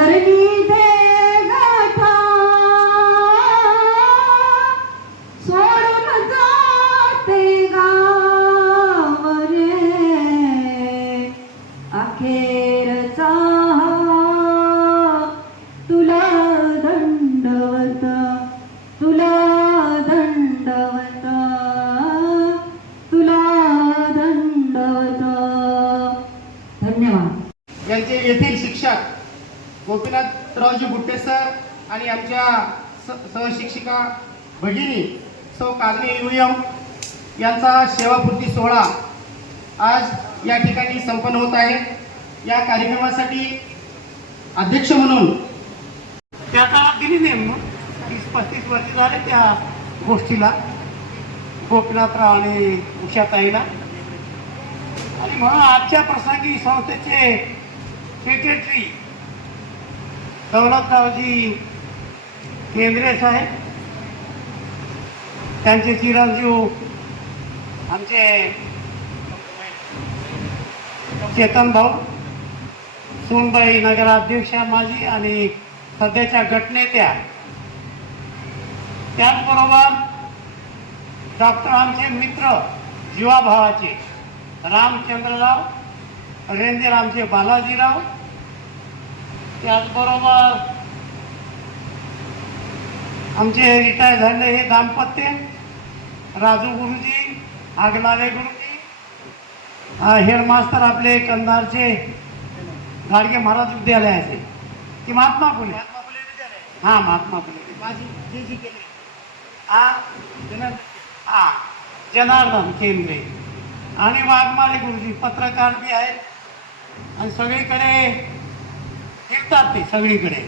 धरणी दे गाठा सोडून जाते गाव रे अखेरचा तुला दंडवत तुला दंडवत तुला दंडवत. धन्यवाद. यांचे येथील शिक्षक गोपीनाथरावजी बुट्टे सर आणि आमच्या सहशिक्षिका भगिनी सौ कागणे युएम यांचा सेवापूर्ती सोहळा आज या ठिकाणी संपन्न होत आहे. या कार्यक्रमासाठी अध्यक्ष म्हणून त्याचा दिली नेमणूक 30-35 वर्ष झाले त्या गोष्टीला, गोपीनाथराव आणि उषाताईला. आणि म्हणून आजच्या प्रसंगी संस्थेचे सेक्रेटरी दौलतरावजी केंद्रे साहेब, त्यांचे चिरंजीव आमचे चेतन भाऊ, सोनबाई नगराध्यक्षा माझी आणि सध्याच्या गटनेत्या, त्याचबरोबर डॉक्टर आमचे मित्र जीवाभावाचे रामचंद्रराव, रेंजर आमचे बालाजीराव, त्याचबरोबर आमचे रिटायर झाले हे दाम्पत्य राजू गुरुजी, आगलावे गुरुजी, हेडमास्टर आपले कंधारचे गाडगे महाराज विद्यालयाचे की महात्मा फुले, हां महात्मा फुले माझी जे जी केले जनार्दन केंद्रे आणि वाघमारे गुरुजी पत्रकार बी आहेत आणि सगळीकडे फिरतात. ते सगळीकडे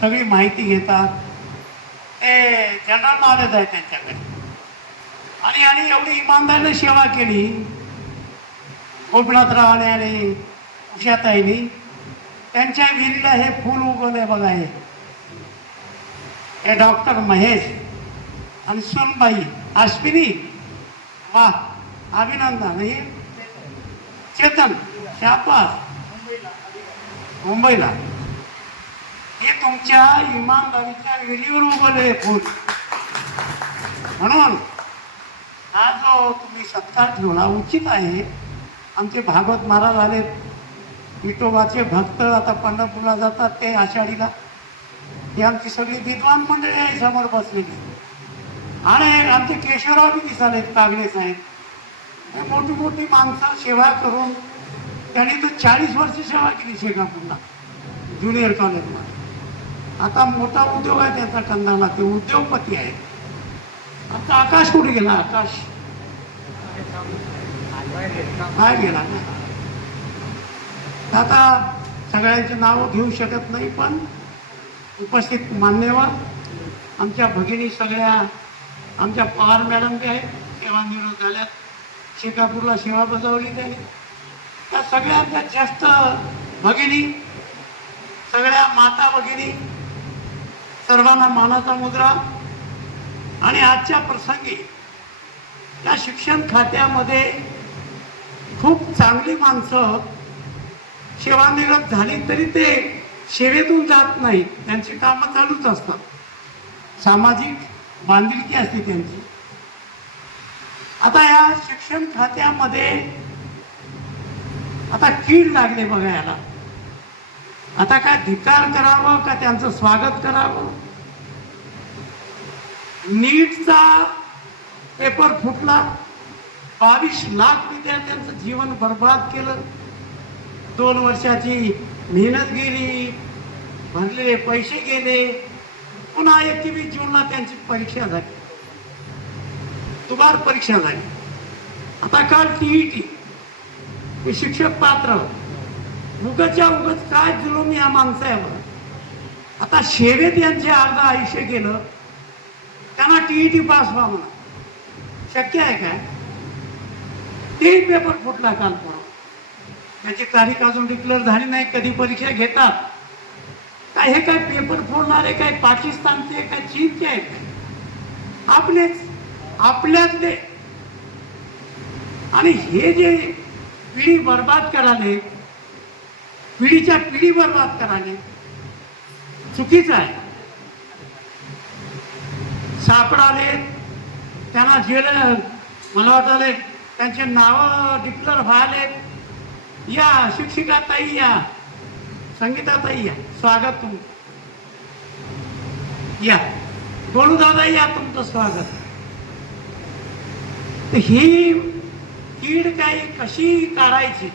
सगळी माहिती घेतात. ते जनरल नॉलेज आहे त्यांच्याकडे. आणि एवढी इमानदारीने सेवा केली गोपीनाथरावाने आणि उषाताईंनी. त्यांच्या विहिरीला हे फूल उगवले बघा. हे डॉक्टर महेश आणि सुनबाई अश्विनी, वा अभिनंदन. हे चेतन शाबास मुंबईला. हे तुमच्या इमानदारीच्या विहिरीवर उगवले फूल. म्हणून हा जो तुम्ही सत्कार ठेवला उचित आहे. आमचे भागवत महाराज आले, विठोबाचे भक्त आता पंढरपूरला जातात ते आषाढीला. ही आमची सगळी विद्वान मंडळी आहे समोर बसलेली. आणि आमचे केशवराव बी दिसालेत कागणे साहेब. हे मोठी मोठी माणसं सेवा करून त्यांनी तर 40 वर्ष सेवा केली शेकापूरला ज्युनियर कॉलेजमध्ये. आता मोठा उद्योग आहे त्याचा कंदाला, ते उद्योगपती आहे. आता आकाश कुठे गेला? आकाश बाहेर गेला ना. आता सगळ्यांची नावं घेऊ शकत नाही, पण उपस्थित मान्यवर आमच्या भगिनी सगळ्या, आमच्या पवार मॅडम बी आहेत, सेवानिवृत्त झाल्यात, शेकापूरला सेवा बजावली त्यांनी. त्या सगळ्या आमच्या ज्येष्ठ भगिनी, सगळ्या माता भगिनी, सर्वांना मानाचा मुद्रा. आणि आजच्या प्रसंगी या शिक्षण खात्यामध्ये खूप चांगली माणसं सेवानिवृत्त झाली तरी ते सेवेतून जात नाहीत. त्यांची कामं चालूच असतात. सामाजिक बांधिलकी असते त्यांची. आता या शिक्षण खात्यामध्ये आता कीड लागले बघा याला. आता काय धिक्कार करावं का त्यांचं स्वागत करावं? नीटचा पेपर फुटला, 22 लाख विद्यार्थ्यांचं जीवन बर्बाद केलं. 2 वर्षाची मेहनत गेली, भरलेले पैसे गेले. पुन्हा 21 जूनला त्यांची परीक्षा झाली, दुबार परीक्षा झाली. आता काल TET, शिक्षक पात्र, उगाच्या उगाच काय जुलूम या माणसावर. आता सेवेत यांचे अर्ध आयुष्य गेलं, त्यांना TET पास व्हा म्हणा. शक्य आहे काय? तेही पेपर फुटला काल परवा. त्याची तारीख अजून डिक्लेअर झाली नाही, कधी परीक्षा घेतात काय? हे काय पेपर फोडणारे काय पाकिस्तानचे काय चीनचे आहेत? आपल्यातले. आणि हे जे पिढी बर्बाद कराले, पिढीच्या पिढी बर्बाद कराने चुकीचं आहे. सापडाले, त्यांना जेल, मला वाटले त्यांचे नाव डिक्लेअर व्हायले. या शिक्षिकाताई, या संगीताताई, या स्वागत तुमचं. या गोलू दादा, या तुमचं स्वागत. तर ही कीड काही कशी काढायची?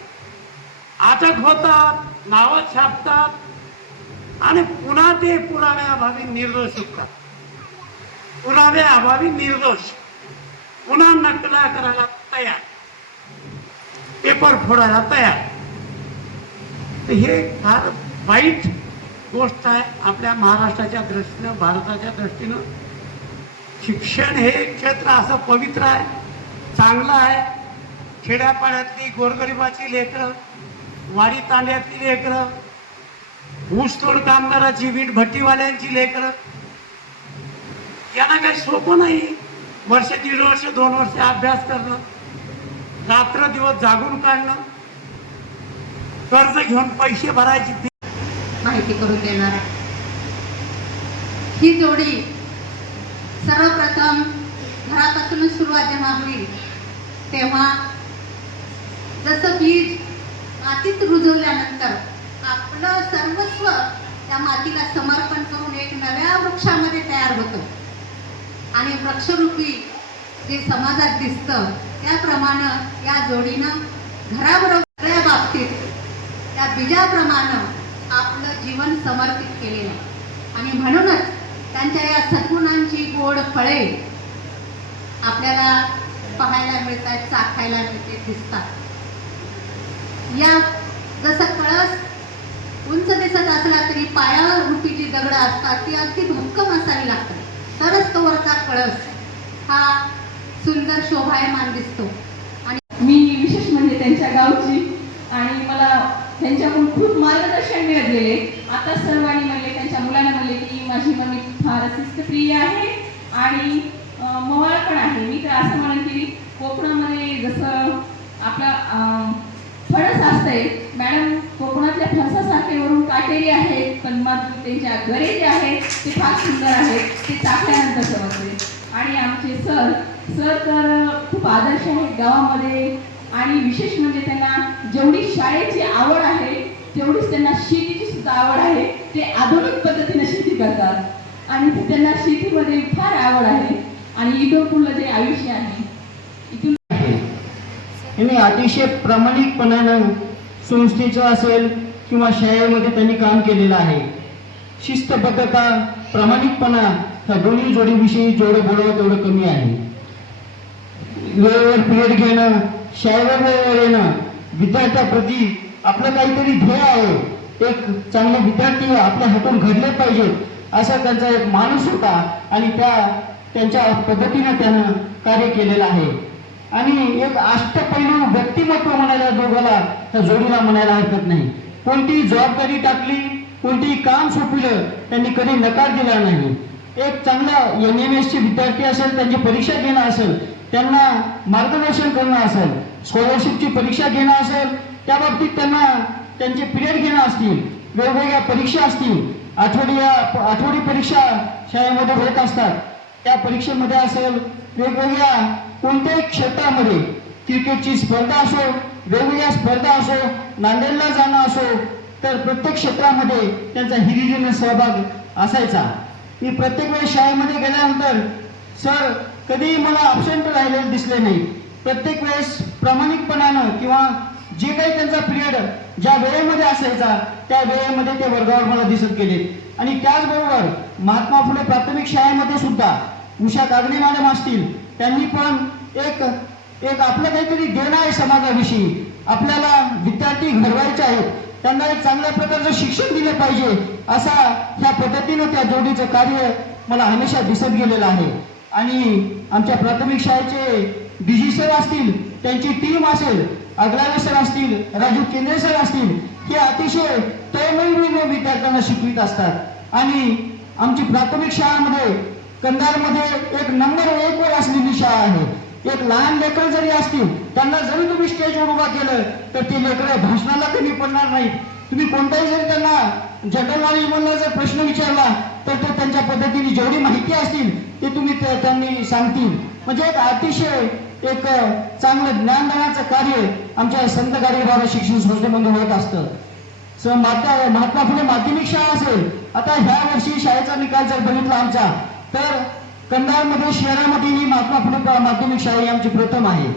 अटक होतात, नावं छापतात आणि पुन्हा ते पुराव्याअभावी निर्दोष होतात. पुराव्याअभावी निर्दोष, पुन्हा नकला करायला तयार, पेपर फोडायला तयार. तर हे फार वाईट गोष्ट आहे आपल्या महाराष्ट्राच्या दृष्टीनं, भारताच्या दृष्टीनं. शिक्षण हे क्षेत्र असं पवित्र आहे, चांगलं आहे. खेड्यापाड्यातली गोरगरिबाची लेकरं, वाडी तांड्यातली लेकरं, ऊसतोड कामगाराची, वीट भट्टीवाल्यांची लेकरं, यांना काही सोपं नाही. वर्ष, 1.5 वर्ष, 2 वर्ष अभ्यास करणं, रात्र दिवस जागून काढणं, कर्ज घेऊन पैसे भरायची माहिती करून देणार आहे. ही जोडी सर्वप्रथम घरापासूनच सुरुवात जेव्हा होईल तेव्हा जसं बीज मातीत रुजवल्यानंतर आपलं सर्वस्व त्या मातीला समर्पण करून एक नव्या वृक्षामध्ये तयार होतं आणि वृक्षरूपी जे समाजात दिसतं त्याप्रमाणे या जोडीनं घराबरोबर सगळ्या बाबतीत त्या बीजाप्रमाणे आपलं जीवन समर्पित केलेलं आहे. आणि म्हणूनच त्यांच्या या सद्गुणांची गोड फळे आपल्याला पाहायला मिळतात, चाखायला मिळते, दिसतात. या जसं कळस उंच दिसत असला तरी पायारूपी जी दगडं असतात ती अगदी भक्कम असावी लागतात, तरच तो वरचा कळस हा सुंदर शोभायमान दिसतो. आणि मी विशेष म्हणजे त्यांच्या गावची आणि मला त्यांच्याकडून खूप मार्गदर्शन मिळालेले. आता सर्वांनी म्हणले, त्यांच्या मुलांना म्हणले की माझी मम्मी फार शिस्तप्रिय आहे आणि मवाळ पण आहे. मी तर असं म्हणेन की कोकणामध्ये जसं आपला फणस असतंय, मॅडम कोकणातल्या फणसासारखे वरून काटेरी आहेत, पण मात्र त्यांच्या घरे जे आहेत ते फार सुंदर आहेत, ते चाखल्यानंतर समजते. आणि आमचे सर तर खूप आदर्श आहेत गावामध्ये. आणि विशेष म्हणजे त्यांना जेवढी शाळेची आवड आहे तेवढीच त्यांना शेतीची सुद्धा आवड आहे. ते आधुनिक पद्धतीने शेती करतात आणि त्यांना शेतीमध्ये फार आवड आहे. आणि इथून जे आयुष्य आहे इथून यांनी अतिशय प्रामाणिकपणानं संस्थेचं असेल किंवा शाळेमध्ये त्यांनी काम केलेलं आहे. शिस्तबद्धता, प्रामाणिकपणा ह्या दोन्ही जोडीविषयी जेवढं बोलावं तेवढं कमी आहे. वेळेवर पिरियड घेणं, शाळेवर वेळेवर येणं, विद्यार्थ्याप्रती आपलं काहीतरी ध्येय आहे, एक चांगले विद्यार्थी आपल्या हातून घडले पाहिजेत असा त्यांचा एक माणूस होता आणि त्यांच्या पद्धतीनं त्यानं कार्य केलेलं आहे. आणि एक अष्टपैलू व्यक्तिमत्व म्हणायला दोघाला, त्या जोडीला म्हणायला हरकत नाही. कोणतीही जबाबदारी टाकली, कोणतीही काम सोपविलं, त्यांनी कधी नकार दिला नाही. एक चांगला NMSचे विद्यार्थी असेल, त्यांची परीक्षा घेणं असेल, त्यांना मार्गदर्शन करणं असेल, स्कॉलरशिपची परीक्षा घेणं असेल, त्या बाबतीत त्यांना त्यांचे पिरियड घेणं असतील, वेगवेगळ्या परीक्षा असतील, आठवडी परीक्षा शाळेमध्ये होत असतात, त्या परीक्षेमध्ये असेल, वेगवेगळ्या कोणत्याही क्षेत्रामध्ये, क्रिकेटची स्पर्धा असो, वेगवेगळ्या स्पर्धा असो, नांदेडला जाणं असो, तर प्रत्येक क्षेत्रामध्ये त्यांचा हिरिरीने सहभाग असायचा. मी प्रत्येक वेळेस शाळेमध्ये गेल्यानंतर सर कधीही मला अब्सेंट राहिलेले दिसले नाही. प्रत्येक वेळेस प्रामाणिकपणानं किंवा जे काही त्यांचा पिरियड ज्या वेळेमध्ये असायचा त्या वेळेमध्ये ते वर्गावर मला दिसत गेले. आणि त्याचबरोबर महात्मा फुले प्राथमिक शाळेमध्ये सुद्धा उषा कागणे मॅडम असतील, त्यांनी पण एक आपलं काहीतरी देणं आहे समाजाविषयी. आपल्याला विद्यार्थी घडवायचे आहेत, त्यांना एक चांगल्या प्रकारचं शिक्षण दिलं पाहिजे असा ह्या पद्धतीनं त्या जोडीचं कार्य मला हमेशा दिसत गेलेलं आहे. आणि आमच्या प्राथमिक शाळेचे DG सर असतील, त्यांची टीम असेल, अगलावे सर असतील, राजू केंद्रे सर असतील, हे अतिशय तळमळीने विद्यार्थ्यांना शिकवित असतात. आणि आमची प्राथमिक शाळामध्ये कंधारमध्ये एक नंबर 1 वर असलेली शाळा आहे. एक लहान लेकरं जरी असतील, त्यांना जरी तुम्ही स्टेजवर उभा केलं तर ती लेकरं भाषणाला कमी पडणार नाहीत, तुम्ही कोणताही जर त्यांना जटलवाणी म्हणला जर प्रश्न विचारला तर ते त्यांच्या पद्धतीने जेवढी माहिती असतील ते तुम्ही त्यांनी सांगतील. म्हणजे एक अतिशय एक चांगलं ज्ञानदानाचं कार्य आमच्या संत गाडगेबाबा शिक्षण संस्थेमध्ये होत असतं. महात्मा फुले माध्यमिक शाळा असेल, आता ह्या वर्षी शाळेचा निकाल जर बघितला आमचा तर कंधारमध्ये शहरामध्ये ही महात्मा फुले माध्यमिक शाळा ही आमची प्रथम आहे.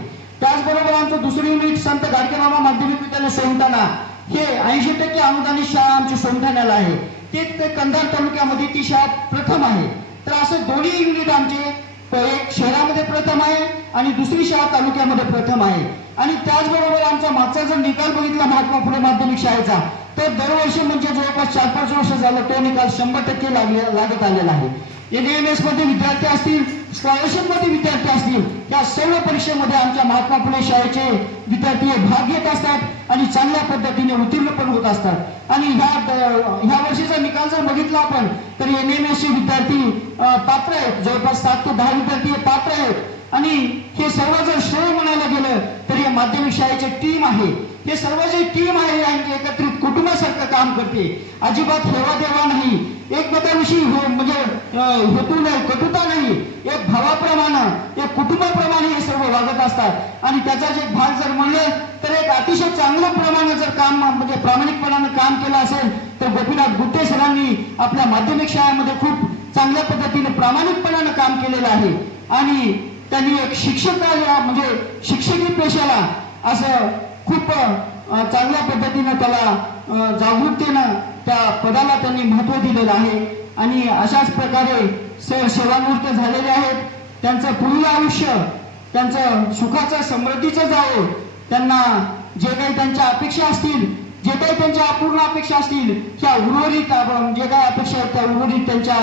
त्याचबरोबर आमचं दुसरी युनिट संत गाडगेबाबा माध्यमिक विद्यालय सोमठाणा हे 80% अनुदानित शाळा आमची सोमठाण्याला आहे. ते कंधार तालुक्यामध्ये ती शाळा प्रथम आहे. तर असं दोन्ही युनिट आमचे एक शहरामध्ये प्रथम आहे आणि दुसरी शाळा तालुक्यामध्ये प्रथम आहे. आणि त्याचबरोबर आमचा मागचा जर निकाल बघितला महात्मा फुले माध्यमिक शाळेचा तर दरवर्षी म्हणजे जवळपास 4-5 वर्ष झालं तो निकाल 100% लागत आलेला आहे. NAMS मध्ये विद्यार्थी असतील, स्कॉलरशिप मध्ये विद्यार्थी असतील, या सर्व परीक्षेमध्ये आमच्या महात्मा फुले शाळेचे विद्यार्थी भाग घेत असतात आणि चांगल्या पद्धतीने उत्तीर्ण पण होत असतात. आणि ह्या वर्षीचा निकाल जर बघितला आपण तर NAMS चे विद्यार्थी पात्र आहेत, जवळपास 7 ते 10 विद्यार्थी हे पात्र आहेत. आणि हे सर्व जर श्रेय म्हणायला गेलं तर हे माध्यमिक शाळेची टीम आहे. हे सर्व जे टीम आहे एकत्रित कुटुंबासारखं काम करते. अजिबात हेवा देवा नाही, एकमेकांविषयी म्हणजे हेतू नाही, कटुता नाही, एक भावाप्रमाणे एक कुटुंबाप्रमाणे हे सर्व वागत असतात. आणि त्याचा जे भाग जर म्हणलं तर एक अतिशय चांगल्या प्रमाणे जर काम म्हणजे प्रामाणिकपणाने काम केलं असेल तर गोपीनाथ गुट्टे सरांनी आपल्या माध्यमिक शाळेमध्ये खूप चांगल्या पद्धतीने प्रामाणिकपणाने काम केलेलं आहे. आणि त्यांनी एक शिक्षक म्हणजे शिक्षकी पेशाला असं खूप चांगल्या पद्धतीने त्याला जागरूकतेनं त्या पदाला त्यांनी महत्त्व दिलेलं आहे. आणि अशाच प्रकारे सर सेवानिवृत्त झालेले आहेत. त्यांचं पुढील आयुष्य त्यांचं सुखाचं समृद्धीचं जावं, त्यांना जे काही त्यांच्या अपेक्षा असतील, जे काही त्यांच्या अपूर्ण अपेक्षा असतील त्या उर्वरित जे काही अपेक्षा आहेत त्या उर्वरित त्यांच्या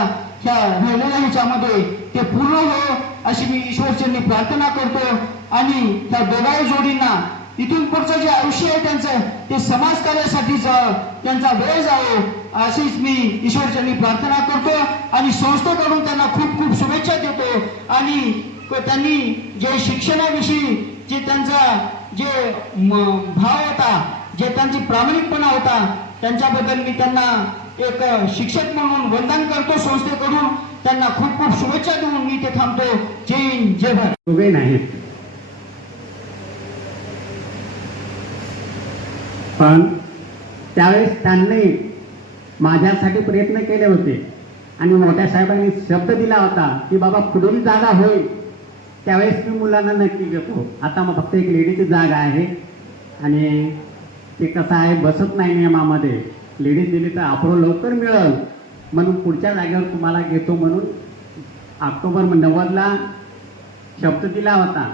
ह्या राहिलेल्या ह्याच्यामध्ये ते पूर्ण हो अशी मी ईश्वरचरणी प्रार्थना करतो. आणि त्या दोघाही जोडींना इथून पुढचं जे आयुष्य आहे त्यांचं ते समाज कार्यासाठी त्यांचा वेळ जावो अशीच मी ईश्वरचरणी प्रार्थना करतो. आणि संस्थेकडून त्यांना खूप खूप शुभेच्छा देतो. आणि त्यांनी जे शिक्षणाविषयी जे त्यांचा जे भाव होता, जे त्यांची प्रामाणिकपणा होता, त्यांच्याबद्दल मी त्यांना एक शिक्षक म्हणून वंदन करतो. संस्थेकडून त्यांना खूप खूप शुभेच्छा देऊन मी ते थांबतो. जय हिंद, जय भारत. उभे नाहीत, पण त्यावेळेस त्यांनी माझ्यासाठी प्रयत्न केले होते. आणि मोठ्या साहेबांनी शब्द दिला होता की बाबा पुढील जागा होईल त्यावेळेस मी मुलांना नक्की घेतो. आता मग फक्त एक लेडीची जागा आहे आणि ते कसं आहे बसत नाही नियमामध्ये. लेडीज दिली तर अप्रूव्हल लवकर मिळेल म्हणून पुढच्या जागेवर तुम्हाला घेतो म्हणून ऑक्टोबर 90ला शब्द दिला होता.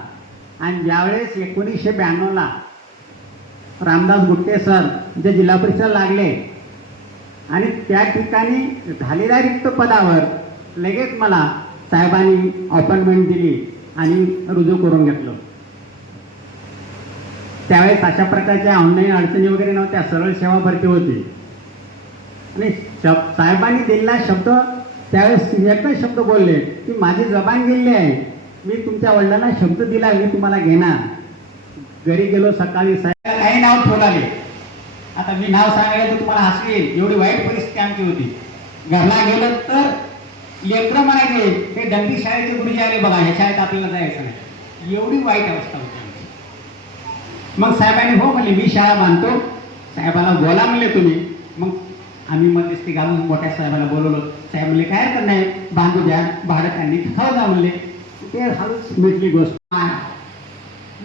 आणि ज्यावेळेस 1992ला रामदास गुट्टे सर जे जिल्हा परिषद लागले आणि त्या ठिकाणी झालेल्या रिक्त पदावर लगेच मला साहेबांनी अपॉइंटमेंट दिली आणि रुजू करून घेतलं. त्यावेळेस अशा प्रकारच्या ऑनलाईन अडचणी वगैरे नव्हत्या, सरळ सेवा भरती होती. आणि साहेबांनी दिलेला शब्द त्यावेळेस एकच शब्द बोलले की माझी जबान गेली आहे, मी तुमच्या वडिलांना शब्द दिला मी तुम्हाला घेणार. घरी गेलो सकाळी साहेब काही नाव ठेवले. आता मी नाव सांगायला तर तुम्हाला हसू येईल, एवढी वाईट परिस्थिती आमची होती. घरला गेलं तर लेकरं म्हणायचे ते दंडी शाळेचे गुरुजी आले बघा, ह्या शाळेत आपल्याला जायचं नाही. एवढी वाईट अवस्था होती. मग साहेबांनी हो म्हणले मी शाळा बांधतो, साहेबाला बोला म्हणले तुम्ही. मग आम्ही मध्यस्थी घालून मोठ्या साहेबाला बोलवलं. साहेब म्हणले काय हरकत नाही, बांधू द्या, भाडं त्यांनी खाऊ द्या म्हणले. ते हळूच मिटली गोष्ट.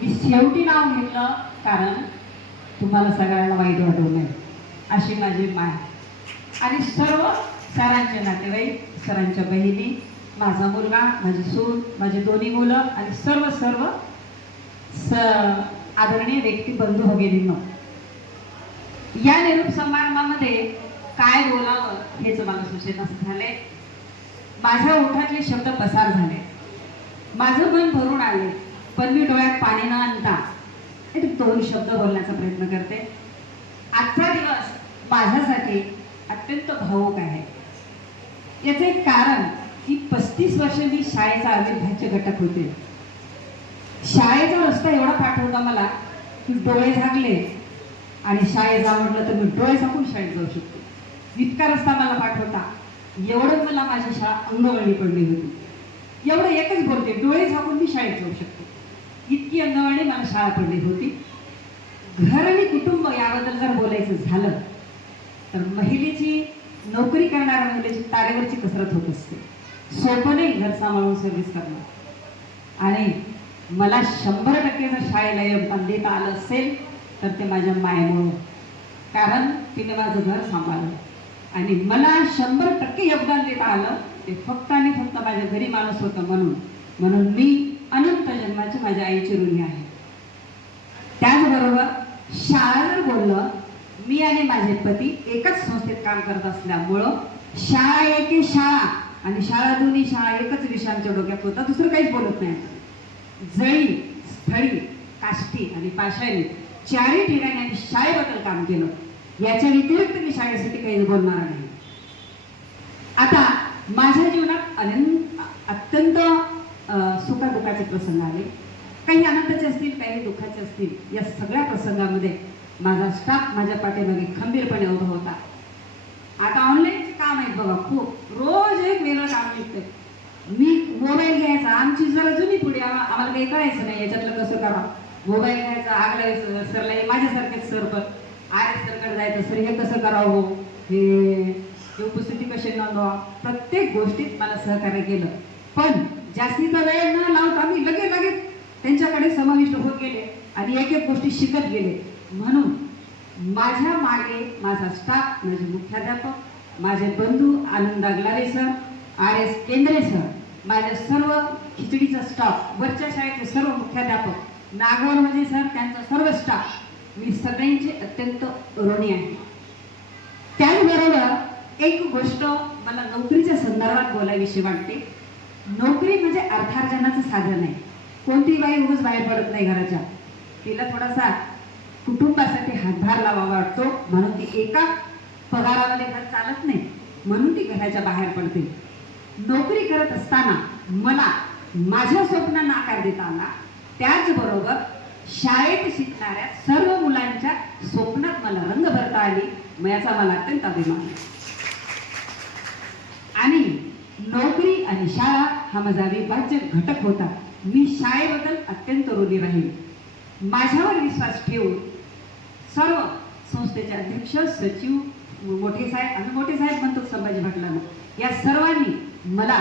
मी शेवटी नाव घेतलं कारण तुम्हाला सगळ्यांना वाईट वाटू नये अशी माझी माय. आणि सर्व सरांचे नातेवाईक, सरांच्या बहिणी, माझा मुलगा, माझी सून, माझी दोन्ही मुलं आणि सर्व सर्व आदरणीय व्यक्ती बंधू भगिनींनो, या निरोप समारंभामध्ये काय बोलावं हेच मला सुचेना झाले. माझ्या ओठातले शब्द पसार झाले, माझं मन भरून आले, पण मी डोळ्यात पाणी न आणता एक 2 शब्द बोलण्याचा प्रयत्न करते. आजचा दिवस माझ्यासाठी अत्यंत भावूक आहे. याचे एक कारण की 35 वर्ष मी शाळेचा अविभाज्य घटक होते. शाळेचा रस्ता एवढा पाठ होता मला की डोळे झाकले आणि शाळेत जावं म्हटलं तर मी डोळे झाकून शाळेत जाऊ शकते. इतका रस्ता मला पाठवता, एवढं मला माझी शाळा अंगवळणी पडली होती. एवढं एकच बोलते, डोळे झाकून मी शाळेत जाऊ शकते, इतकी अंगवळणी मला शाळा पडली होती. घर आणि कुटुंब याबद्दल जर बोलायचं झालं तर महिलेची, नोकरी करणाऱ्या महिलेची तारेवरची कसरत होत असते. सोपं नाही घर सांभाळून सर्व्हिस करणं. आणि मला 100% जर शाळेला योगदान देता आलं असेल तर ते माझ्या मायेमुळं, कारण तिने माझं घर सांभाळलं. आणि मला 100% योगदान देता आलं ते फक्त आणि फक्त माझ्या घरी माणूस होतं म्हणून मी अनंत जन्माची माझ्या आईची ऋणी आहे. त्याचबरोबर शाळा जर बोललं, मी आणि माझे पती एकाच संस्थेत काम करत असल्यामुळं शाळा एके शाळा आणि शाळा दोन्ही शाळा एकच विषय आमच्या डोक्यात होता, दुसरं काहीच बोलत नाही. जळी, स्थळी, काष्टी आणि पाषाणी चारही ठिकाणी आम्ही शाळेबद्दल काम केलं. याच्या व्यतिरिक्त मी शाळेसाठी काही बोलणार नाही. आता माझ्या जीवनात अत्यंत सुखदुःखाचे प्रसंग आले, काही आनंदाचे असतील, काही दुःखाचे असतील. या सगळ्या प्रसंगामध्ये माझा स्टाफ माझ्या पाठीमागे खंबीरपणे उभा होता. आता ऑनलाईनचे काम आहेत बघा, खूप रोज एक वेगळं काम निघतंय. मी मोबाईल घ्यायचा, आमची जरा जुनी पिढी, आम्हाला काही कळायचं नाही याच्यातलं कसं करावं. मोबाईल घ्यायचा, आगला सरला माझ्यासारखेच सर पण सरकडे जायचं, सर हे कसं करावं, हे उपस्थिती कशी नोंदवा, प्रत्येक गोष्टीत मला सहकार्य केलं. पण जास्तीचा वेळ न लावता मी लगेच त्यांच्याकडे समाविष्ट होत गेले आणि एक एक गोष्टी शिकत गेले. म्हणून माझ्या मागे माझा स्टाफ, माझे मुख्याध्यापक, माझे बंधू आनंद अगलारे सर, RS केंद्रे सर, माझ्या सर्व खिचडीचा स्टाफ, वरच्या शाळेचे सर्व मुख्याध्यापक, नागवरमध्ये सर, त्यांचा सर्व स्टाफ, मी सगळ्यांचे अत्यंत ऋणी आहे. त्याचबरोबर एक गोष्ट मला नोकरीच्या संदर्भात बोलावीशी वाटते. नोकरी म्हणजे अर्थार्जनाचं साधन आहे. कोणती बाई उगाच बाहेर पडत नाही घराच्या, तिला थोडासा कुटुंबासाठी हातभार लावावा वाटतो, म्हणून ती एका पगारामध्ये घर चालत नाही, म्हणून ती घराच्या बाहेर पडते. नोकरी करत असताना मला माझ्या स्वप्नांना आकार देता आला, त्याचबरोबर शाळेत शिकणाऱ्या सर्व मुलांच्या स्वप्नात मला रंग भरता आली, याचा मला अत्यंत अभिमान आहे. आणि नोकरी आणि शाळा हा माझा अविभाज्य घटक होता. मी शाळेबद्दल अत्यंत ऋणी राहील. माझ्यावर विश्वास ठेवून सर्व संस्थेचे अध्यक्ष, सचिव, मोठे साहेब, आम्ही मोठे साहेब म्हणतो संभाजी पाटलांना, या सर्वांनी मला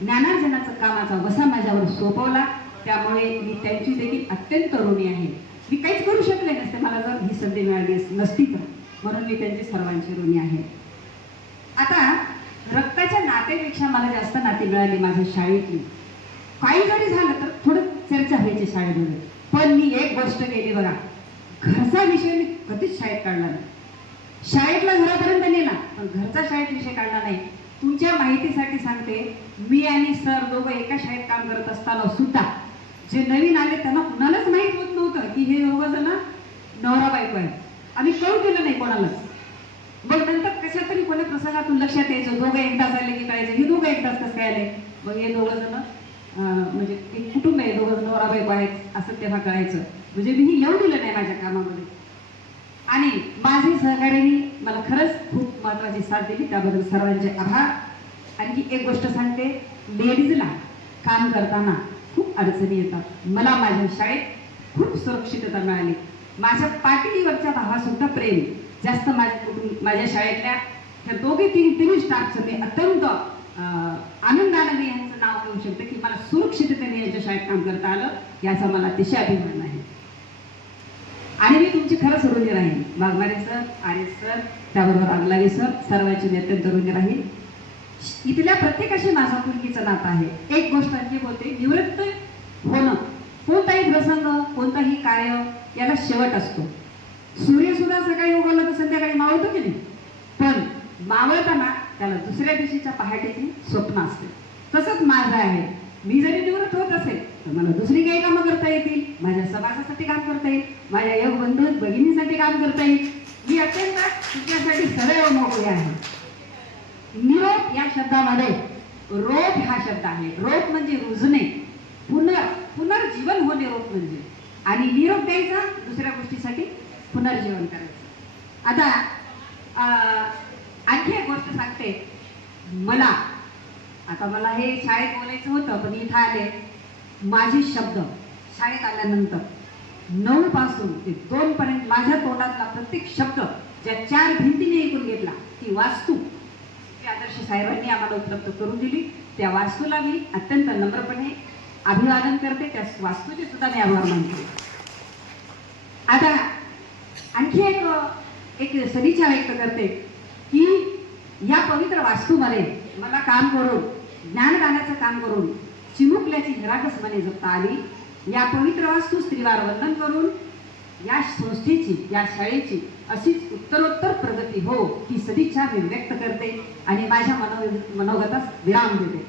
ज्ञानार्जनाचं कामाचा वसा माझ्यावर सोपवला. त्यामुळे मी त्यांची देखील अत्यंत ऋणी आहे. मी काहीच करू शकले नसते मला जर ही संधी मिळाली नसती तर, म्हणून मी त्यांची सर्वांची ऋणी आहे. आता रक्ताच्या नातेपेक्षा मला जास्त नाती मिळाली माझ्या शाळेतली. काही जरी झालं तर थोडं चर्चा व्हायची शाळेमध्ये, पण मी एक गोष्ट केली बघा, घरचा विषय मी कधीच शाळेत काढला नाही. शाळेतला घरापर्यंत नेला पण घरचा शाळेत विषय काढला नाही. तुमच्या माहितीसाठी सांगते, मी आणि सर दोघं एका शाळेत काम करत असताना सुद्धा जे नवीन आले त्यांना कुणालाच माहीत होत नव्हतं की हे दोघं जण नवरा बायको आहे. आम्ही कळू दिलं नाही कोणालाच. मग नंतर कशा तरी कोणत्या प्रसंगातून लक्षात यायचं, दोघं एकदाच आले की कळायचं हे दोघं एकदाच कसं काय आले. मग हे दोघं जण म्हणजे एक कुटुंब आहे, दोघं नवरा बायको आहेत असं तेव्हा कळायचं. म्हणजे मी येऊ दिलं नाही माझ्या कामामध्ये. आणि माझे सहकार्याने मला खरंच खूप महत्त्वाची साथ दिली, त्याबद्दल सर्वांचे आभार. आणखी एक गोष्ट सांगते, लेडीजला काम करताना खूप अडचणी येतात. मला माझ्या शाळेत खूप सुरक्षितता मिळाली. माझ्या पाठीवरच्या भावासुद्धा प्रेम जास्त माझ्या शाळेतल्या त्या दोघे तिन्ही स्टाफचं मी अत्यंत आनंदाने मी यांचं नाव घेऊ शकते की मला सुरक्षिततेने यांच्या शाळेत काम करता आलं, याचा मला अतिशय अभिमान आहे. आणि मी तुमची खरंच ऋणी राहील. वाघमारे सर, RS सर, त्याबरोबर अगलावे सर, सर्वांची मी अत्यंत ऋणी राहील. इथल्या प्रत्येकाशी माझा कुलकीचं नातं आहे. एक गोष्ट आणखी बोलते, निवृत्त होणं, कोणताही प्रसंग, कोणताही कार्य याला शेवट असतो. सूर्य सुद्धा सकाळी उगवला तर संध्याकाळी मावळतो की नाही, पण मावळताना त्याला दुसऱ्या दिवशीच्या पहाटेची स्वप्न असते. तसंच माझं आहे. मी जरी निवृत्त होत असेल तर मला दुसरी काही कामं करता येतील, माझ्या समाजासाठी काम करता येईल, माझ्या योग बंधू भगिनीसाठी काम करता येईल. मी अत्यंत तुमच्यासाठी सदैव मोकळी आहे. निरोप या शब्दामध्ये रोप हा शब्द आहे. रोप म्हणजे रुजणे, पुनर्जीवन होणे रोप म्हणजे. आणि निरोप द्यायचा दुसऱ्या गोष्टीसाठी पुनर्जीवन करायचं. आता आणखी एक गोष्ट सांगते. मला हे शाळेत बोलायचं होतं, पण इथं आले. माझे शब्द शाळेत आल्यानंतर 9 पासून ते 2 पर्यंत माझ्या तोंडातला प्रत्येक शब्द ज्या 4 भिंतीने ऐकून घेतला, ती वास्तू ती आदर्श साहेबांनी आम्हाला उपलब्ध करून दिली. त्या वास्तूला मी अत्यंत नम्रपणे अभिवादन करते. त्या वास्तूचे सुद्धा मी आभार मानते. आता आणखी एक सदिच्छा व्यक्त करते की या पवित्र वास्तूमध्ये मला काम करून, ज्ञानदानाचं काम करून चिमुकल्याची निरागस मने जपता आली. या पवित्र वास्तू स्त्रीवार वंदन करून या संस्थेची, या शाळेची अशीच उत्तरोत्तर प्रगती हो ही सदिच्छा मी व्यक्त करते आणि माझ्या मनोगतास विराम देते.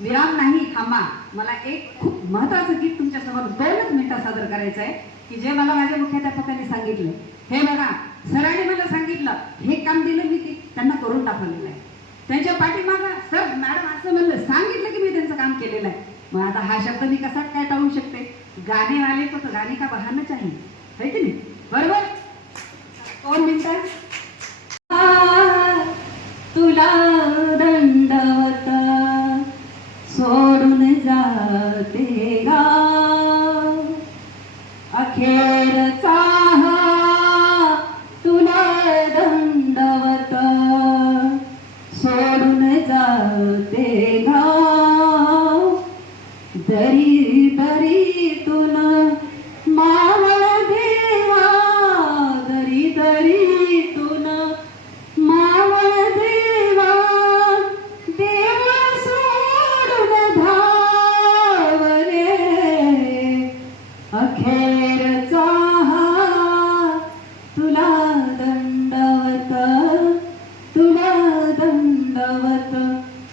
विराम नाही, थांबा. मला एक खूप महत्वाचं गीत तुमच्यासमोर 2च मिनिटात सादर करायचं आहे की जे मला माझ्या मुख्याध्यापकांनी सांगितलं. हे बघा, सरांनी मला सांगितलं, हे काम दिलं मी ते त्यांना करून दाखवलेलं आहे. त्यांच्या पाठीमागं सर मॅडम असं म्हणलं, सांगितलं की मी त्यांचं काम केलेलं आहे. मग आता हा शब्द मी कसा काय टाळू शकते? गाणे वाले को तो गाने का बहाना चाहिए, है की नाही? बरोबर. 2 मिनिटं. तुला दंडवत सोडून जाते गाव, अखेरचा तुला दंडवत सोडून जाते गाव, दरी दरीतून मावळ देवा, दरी दरीतून मावळ देवा, देव सोडून धाव रे, अखेरचा तुला दंडवत, तुला दंडवत,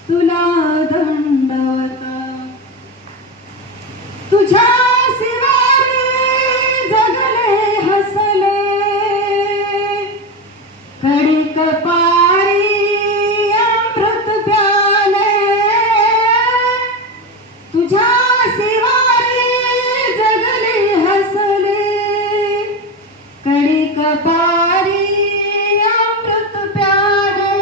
तुला दंडवत. तुझ्या शिवारी जगले हसले, कडी कपारी अमृत प्याले, तुझ्या शिवारी जगले हसले, कडी कपारी अमृत प्याले.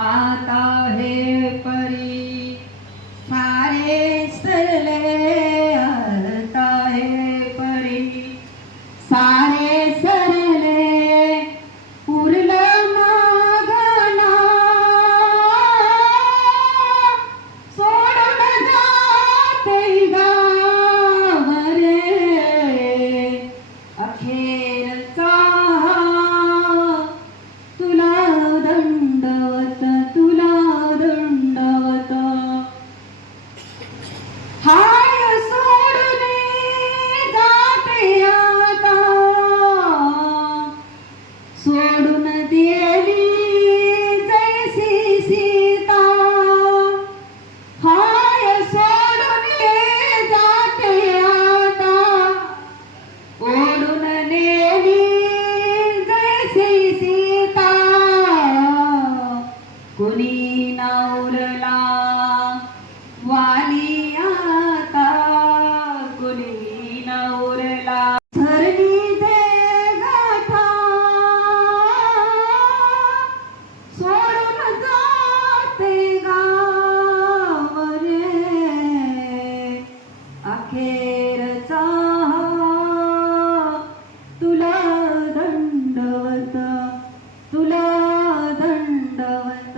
आता हे परी सारे सरले, आता हे परी सारे सरले, उरलं मागना सोडून जाते गाव रे, अखेरचा तुला दंडवत, तुला दंडवत. हाय सोडून जाते आता, सोडून देवी जैसी सीता, हाय सोडून जाते आता, ओढून नेली जैसी सीता, कुणी नवरला वाली आता, कुणी नवरला धरणी दे गाठा, सोडून जाते गाव रे, अखेरचा तुला दंडवत, तुला दंडवत,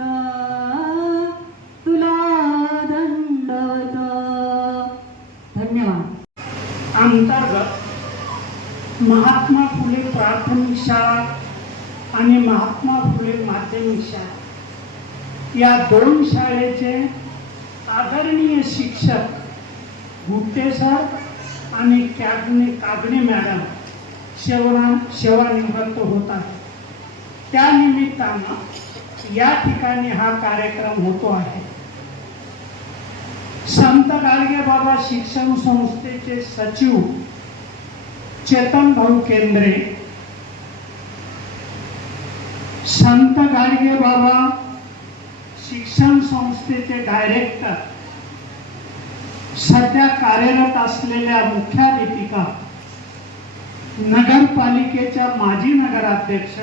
तुला दंडवत. धन्यवाद. अंतर्गत महात्मा फुले प्राथमिक शाळा आणि महात्मा फुले माध्यमिक शाळा या 2 शाळेचे आदरणीय शिक्षक गुट्टे सर आणि कागणे मॅडम सेवानिवृत्त होत आहेत. त्यानिमित्तानं या ठिकाणी हा कार्यक्रम होतो आहे. संत गाडगेबाबा शिक्षण संस्थेचे सचिव चेतन भाऊ केंद्रे, संत गाडगेबाबा शिक्षण संस्थेचे डायरेक्टर, सध्या कार्यरत असलेल्या मुख्याध्यापिका नगरपालिकेच्या माजी नगराध्यक्ष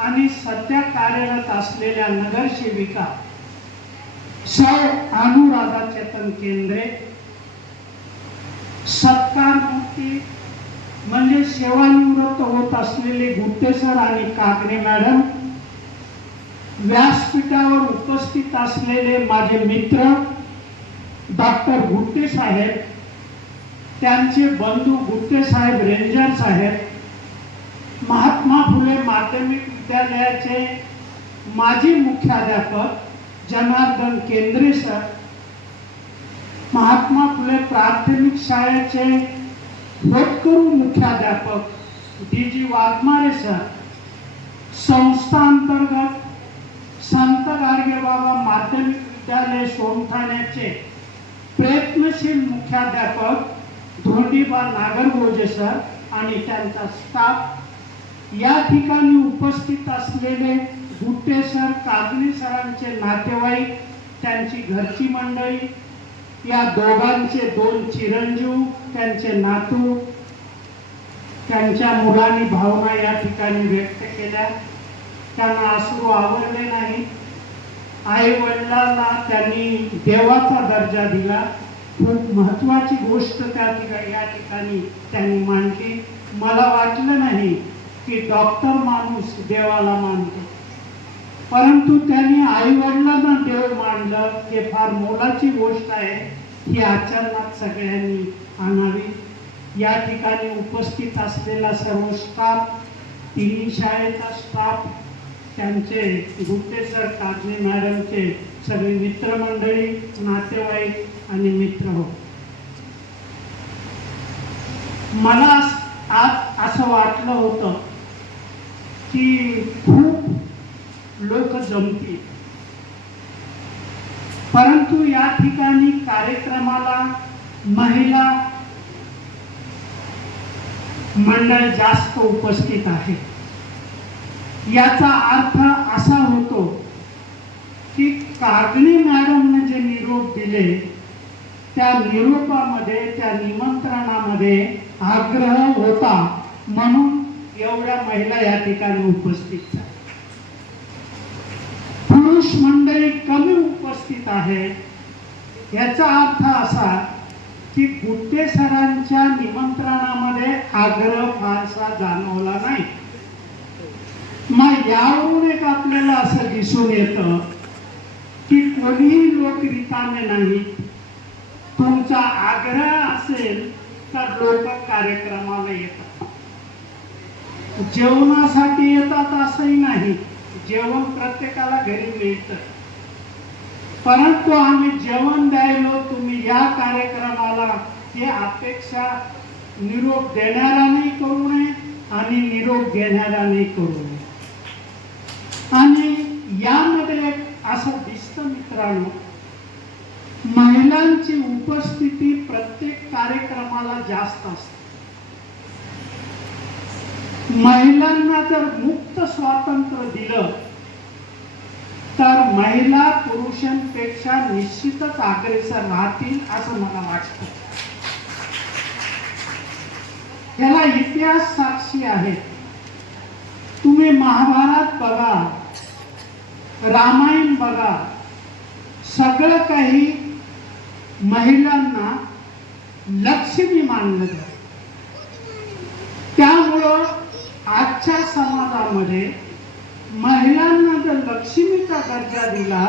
आणि सध्या कार्यरत असलेल्या नगरसेविका सौ अनुराधा चेतन केंद्रे, सत्कार मूर्ती म्हणजे सेवानिवृत्त होत असलेले गुट्टे सर आणि काकणे मॅडम, व्यासपीठावर उपस्थित असलेले माझे मित्र डॉक्टर गुट्टे साहेब, त्यांचे बंधू गुट्टे साहेब रेंजर साहेब, महात्मा फुले माध्यमिक विद्यालयाचे माजी मुख्याध्यापक जनार्दन केंद्रे सर, महात्मा फुले प्राथमिक शाळेचे होतकरू मुख्याध्यापक डी.जी. वाघमारे सर, संस्था अंतर्गत संत गाडगेबाबा माध्यमिक विद्यालय सोमठाण्याचे प्रयत्नशील मुख्याध्यापक धोंडीबा नागरगोजे सर आणि त्यांचा स्टाफ, या ठिकाणी उपस्थित असलेले गुट्टे सर, कागणे सरांचे नातेवाईक, त्यांची घरची मंडळी, या दोघांचे 2 चिरंजीव, त्यांचे नातू, त्यांच्या मुलांनी भावना या ठिकाणी व्यक्त केल्या. त्यांना अश्रू आवरले नाही. आई वडिलांना त्यांनी देवाचा दर्जा दिला. खूप महत्वाची गोष्ट त्या ठिकाणी या ठिकाणी त्यांनी मांडली. मला वाटलं नाही की डॉक्टर माणूस देवाला मानतो, परंतु त्यांनी आई वडिलांना देव मानलं. हे फार मोलाची गोष्ट आहे. ही आचरणात सगळ्यांनी आणावी. या ठिकाणी उपस्थित असलेला सर्व स्टाफ, तिन्ही शाळेचा स्टाफ, त्यांचे गुट्टे सर, कागणे मॅडमचे सगळे मित्रमंडळी, नातेवाईक आणि मित्र हो, मला आज असं वाटलं होतं की खूप लोक जमतील, परंतु या ठिकाणी कार्यक्रमाला महिला मंडळ जास्त उपस्थित आहे. याचा अर्थ असा होतो की कागणे मॅडमने जे निरोप दिले त्या निरोपामध्ये, त्या निमंत्रणामध्ये आग्रह होता म्हणून एवढ्या महिला या ठिकाणी उपस्थित आहेत. पुरुष मंडळी कमी उपस्थित आहे. याचा अर्थ असा की गुट्टे सरांच्या निमंत्रणामध्ये आग्रह फारसा जाणवला नाही. मग यावरून एक आपल्याला असं दिसून येतं की कोणीही लोक रिकामे नाही. तुमचा आग्रह असेल तर लोक कार्यक्रमाला येतात. जेवणासाठी येतात असंही नाही, जेवण प्रत्येकाला घरी मिळतं, परंतु आम्ही जेवण द्यायलो, तुम्ही या कार्यक्रमाला, हे अपेक्षा निरोप देणाऱ्याने करू नये आणि निरोप घेणाऱ्याने करू नये. आणि यामध्ये असं दिसतं मित्रांनो, महिलांची उपस्थिती प्रत्येक कार्यक्रमाला जास्त असते. महिलांना जर मुक्त स्वातंत्र्य दिलं तर महिला पुरुषांपेक्षा निश्चितच अग्रेसर राहतील असं मला वाटतं. याला इतिहास साक्षी आहे. तुम्ही महाभारत बघा, रामायण बघा, सगळं काही महिलांना लक्ष्मी मानलं जातं. त्यामुळं आजच्या समाजामध्ये महिलांना जर लक्ष्मीचा दर्जा दिला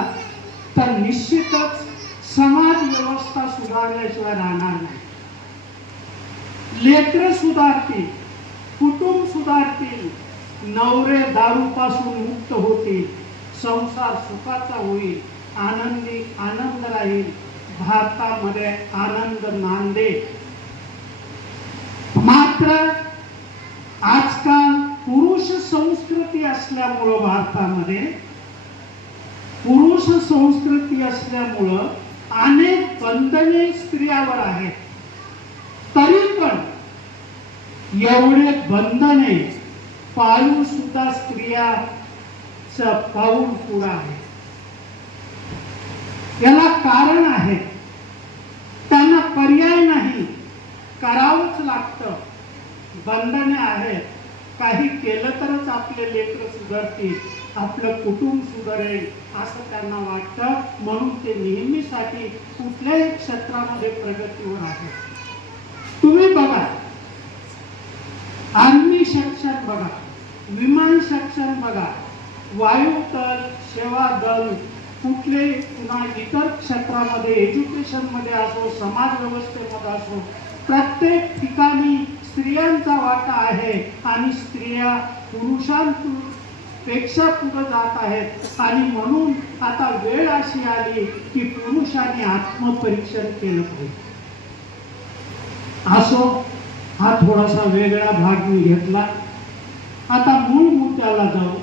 तर निश्चितच समाज व्यवस्था सुधारल्याशिवाय राहणार नाही. लेकरं सुधारतील, कुटुंब सुधारतील, नवरे दारूपासून मुक्त होतील, संसार सुखाचा होईल, आनंद राहील, भारतामध्ये आनंद नांदेल. मात्र आजकाल पुरुष संस्कृती असल्यामुळं, भारतामध्ये पुरुष संस्कृती असल्यामुळं अनेक बंधने स्त्रियावर आहेत. तरी पण एवढे बंधने पाळून सुद्धा स्त्रियाचं पाऊल पुढं आहे. याला कारण आहे, त्यांना पर्याय नाही, करावंच लागतं. बंधने आहेत. काही केलं तरच आपले लेकरं सुधारतील, आपलं कुटुंब सुधारेल असं त्यांना वाटतं. म्हणून ते नेहमीसाठी कुठल्याही क्षेत्रामध्ये प्रगतीवर आहे. तुम्ही बघा, आर्मी शिक्षण बघा, विमान शिक्षण बघा, वायुदल, सेवा दल, कुठले पुन्हा इतर क्षेत्रामध्ये, एज्युकेशनमध्ये असो, समाज व्यवस्थेमध्ये असो, प्रत्येक ठिकाणी स्त्रियांचा वाटा आहे आणि स्त्रिया पुरुषांपेक्षा पुढे जात आहेत. आणि म्हणून आता वेळ अशी आली की पुरुषांनी आत्मपरीक्षण केलं पाहिजे. असो, हा थोडासा वेगळा भाग मी घेतला. आता मूळ मुद्द्याला जाऊ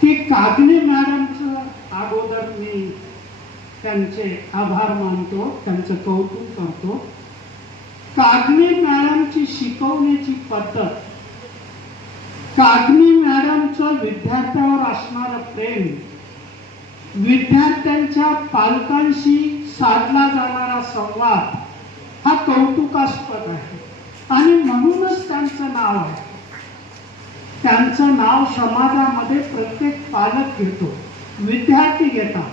की कागणे मॅडमचं अगोदर मी त्यांचे आभार मानतो, त्यांचं कौतुक करतो. कागणे मॅडमची शिकवण्याची पद्धत, कागणे मॅडमचं विद्यार्थ्यावर असणारं प्रेम, विद्यार्थ्यांच्या पालकांशी साधला जाणारा संवाद हा कौतुकास्पद आहे. आणि म्हणूनच त्यांचं नाव आहे. त्यांचं नाव समाजामध्ये प्रत्येक पालक घेतो, विद्यार्थी घेतात.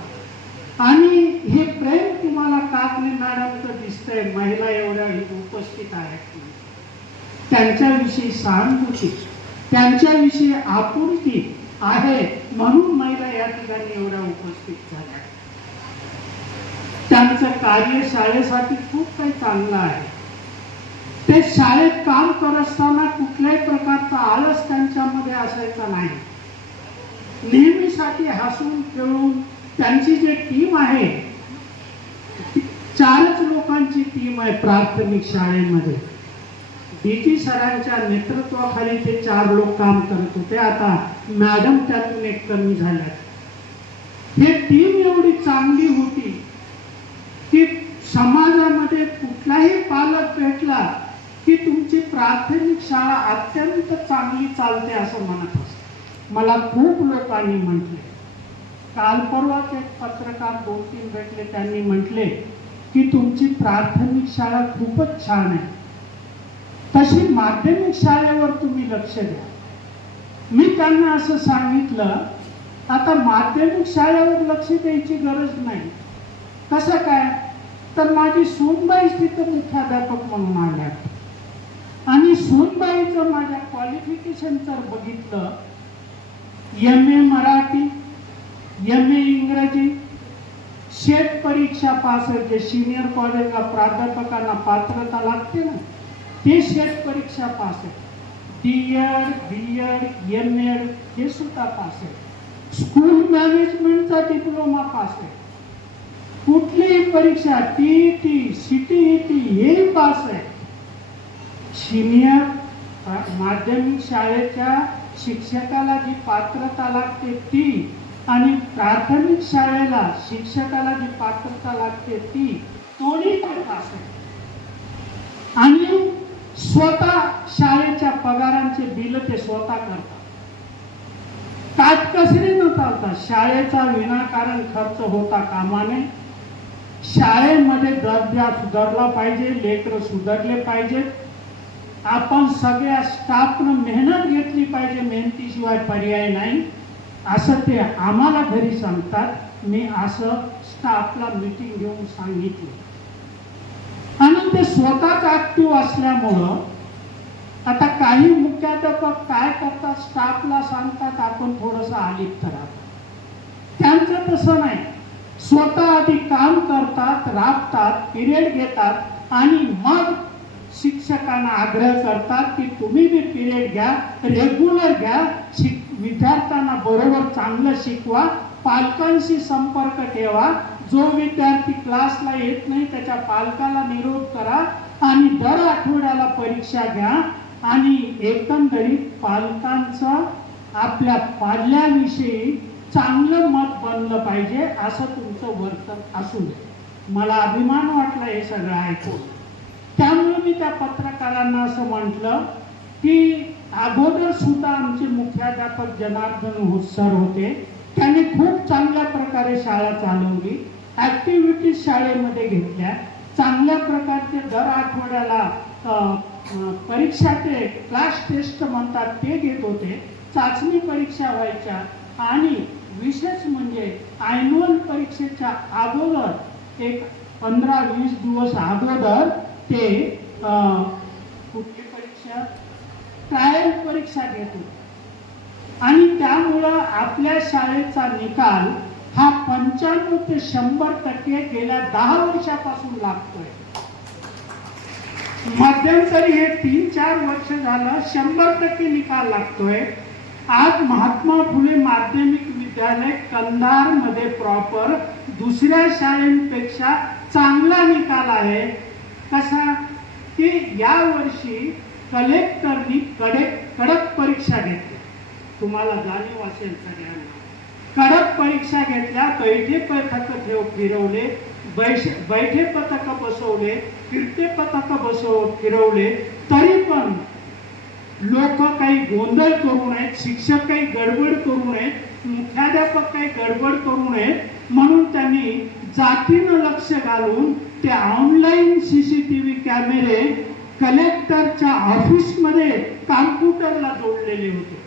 आणि हे प्रेम तुम्हाला कागणे मॅडमचं दिसतंय. महिला एवढ्या उपस्थित आहेत, त्यांच्याविषयी सहानुभूती, त्यांच्याविषयी आपुलकी आहे, म्हणून महिला या ठिकाणी एवढ्या उपस्थित झाल्या. त्यांचं कार्य शाळेसाठी खूप काही चांगलं आहे. ते शाळेत काम करत असताना कुठल्याही प्रकारचा आळस त्यांच्यामध्ये असायचा नाही. नेहमीसाठी हसून खेळून त्यांची जी टीम आहे, 4च लोकांची टीम आहे प्राथमिक शाळेमध्ये. डीजी सरांच्या नेतृत्वाखाली ते 4 लोक काम करत होते. आता मॅडम त्यातून एक कमी झाल्या. ही टीम एवढी चांगली होती की समाजामध्ये कुठलाही पालक भेटला की तुमची प्राथमिक शाळा अत्यंत चांगली चालते असं म्हणत असत. मला खूप लोकांनी म्हटले, काल परवाच एक पत्रकार 2-3 भेटले, त्यांनी म्हटले की तुमची प्राथमिक शाळा खूपच छान आहे, तशी माध्यमिक शाळेवर तुम्ही लक्ष द्या. मी त्यांना असं सांगितलं, आता माध्यमिक शाळेवर लक्ष द्यायची गरज नाही. कसं काय, तर माझी सूनबाई तिथं मुख्याध्यापक म्हणून आल्या आणि सूनबाईचं माझ्या क्वालिफिकेशन जर बघितलं, MA मराठी, MA इंग्रजी, शेट परीक्षा पास आहे. जे सिनियर कॉलेजला प्राध्यापकांना पात्रता लागते ना, ते शेट परीक्षा पास आहे. D.Ed, B.Ed, M.Ed हे सुद्धा पास आहे. स्कूल मॅनेजमेंटचा डिप्लोमा पास आहे. कुठलीही परीक्षा TET, CTET हे पास आहे. सिनियर माध्यमिक शाळेच्या शिक्षकाला जी पात्रता लागते ती आणि प्राथमिक शाळेला शिक्षकाला जी पात्रता लागते ती दोन्ही पास आहे. आणि स्वतः शाळेच्या पगारांचे बिल ते स्वतः करतात. काटकसरी न चालता शाळेचा विनाकारण खर्च होता कामा नये. शाळेमध्ये दर्जा सुधारला पाहिजे, लेकरं सुधारले पाहिजेत. आपण सगळ्या स्टाफनं मेहनत घेतली पाहिजे, मेहनतीशिवाय पर्याय नाही असं ते आम्हाला घरी सांगतात. मी असं स्टाफला मीटिंग घेऊन सांगितलं आणि ते स्वतःच ऍक्टिव्ह असल्यामुळं आता काही मुख्याध्यापक काय करतात, स्टाफला सांगतात, आपण थोडंसं आलिप्त राहतात. त्यांचं तसं नाही, स्वतः आधी काम करतात, राबतात, पिरियड घेतात आणि मग शिक्षकांना आग्रह करतात की तुम्ही बी पिरियड घ्या, रेग्युलर घ्या, विद्यार्थ्यांना बरोबर चांगलं शिकवा, पालकांशी संपर्क ठेवा. जो विद्यार्थी क्लासला येत नाही त्याच्या पालकाला निरोप करा आणि दर आठवड्याला परीक्षा घ्या. आणि एकंदरीत पालकांचं आपल्या पाल्याविषयी चांगलं मत बनलं पाहिजे असं तुमचं वर्तन असू दे. मला अभिमान वाटला हे सगळं ऐकून. त्यामुळे मी त्या पत्रकारांना असं म्हटलं की अगोदर सुद्धा आमचे मुख्याध्यापक जनार्दन सर होते, त्यांनी खूप चांगल्या प्रकारे शाळा चालवली, ऍक्टिव्हिटीज शाळेमध्ये घेतल्या, चांगल्या प्रकारचे दर आठवड्याला परीक्षा ते क्लास टेस्ट म्हणतात ते घेत होते, चाचणी परीक्षा व्हायच्या आणि विशेष म्हणजे ॲन्युअल परीक्षेच्या अगोदर एक 15-20 दिवस अगोदर ते कुठली परीक्षा, ट्रायल परीक्षा घेत होते आणि त्यामुळं आपल्या शाळेचा निकाल हा 95 ते 100% गेल्या 10 वर्षापासून लागतोय. मध्यंतरी हे 3-4 वर्ष झालं 100% निकाल लागतोय. आज महात्मा फुले माध्यमिक विद्यालय कंधार मध्ये प्रॉपर दुसऱ्या शाळेंपेक्षा चांगला निकाल आहे. कसा की या वर्षी कलेक्टरनी कडक परीक्षा घेतली. तुम्हाला जाणीव असेल सगळ्यांना, कडक परीक्षा घेतल्या. बैठे पथक फिरवले, बैठे पथक बसवले, फिरते पथक फिरवले, तरी पण लोक काही गोंधळ करू नयेत, शिक्षक काही गडबड करू नयेत, मुख्याध्यापक काही गडबड करू नयेत म्हणून त्यांनी जातीनं लक्ष घालून ते ऑनलाईन CCTV कॅमेरे कलेक्टरच्या ऑफिसमध्ये कॉम्प्युटरला जोडलेले होते.